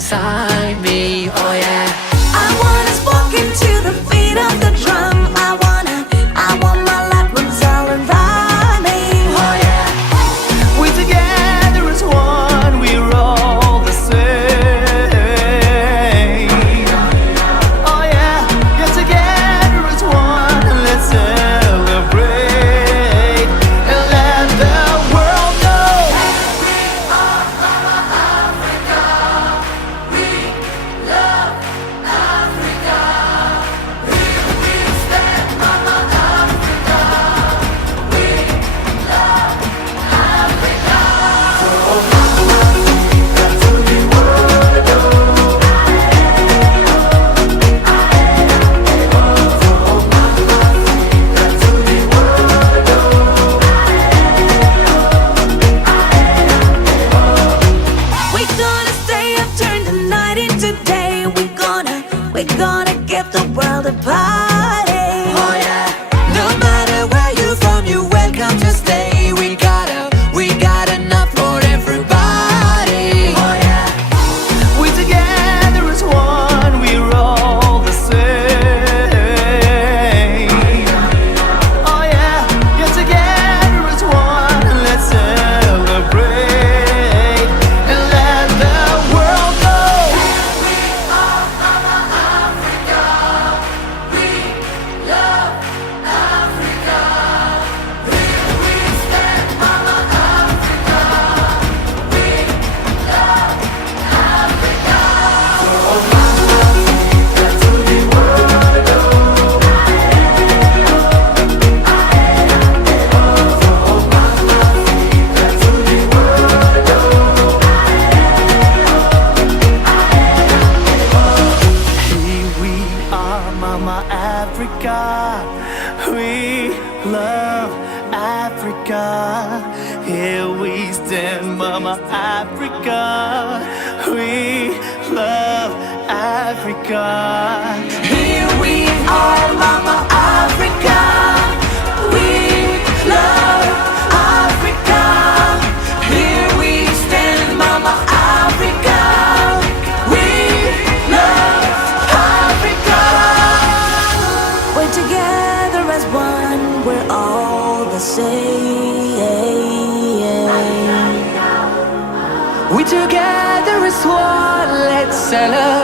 inside me. Oh yeah. I wanna walk into the beat of the drum. I want my life moves all around me. Oh yeah. We together as one, we're all the same. Oh yeah, yeah, together as one, let's celebrate and let the world know. We're gonna stay up, turn the night into day. We're gonna give the world a party. Oh yeah. No matter where you're from, you're welcome to stay. We got enough for everybody. Oh yeah. We together as one, we're all the same. Oh yeah, yeah, together as one, let's celebrate and let the world know. Here we are, Mama Africa. We love Africa. Here we stand, Mama Africa. We love Africa. Here we are, Mama Africa. We love Africa. Here we stand, Mama Africa. We love Africa. We're together as one. We're all the same. We together as one, let's celebrate.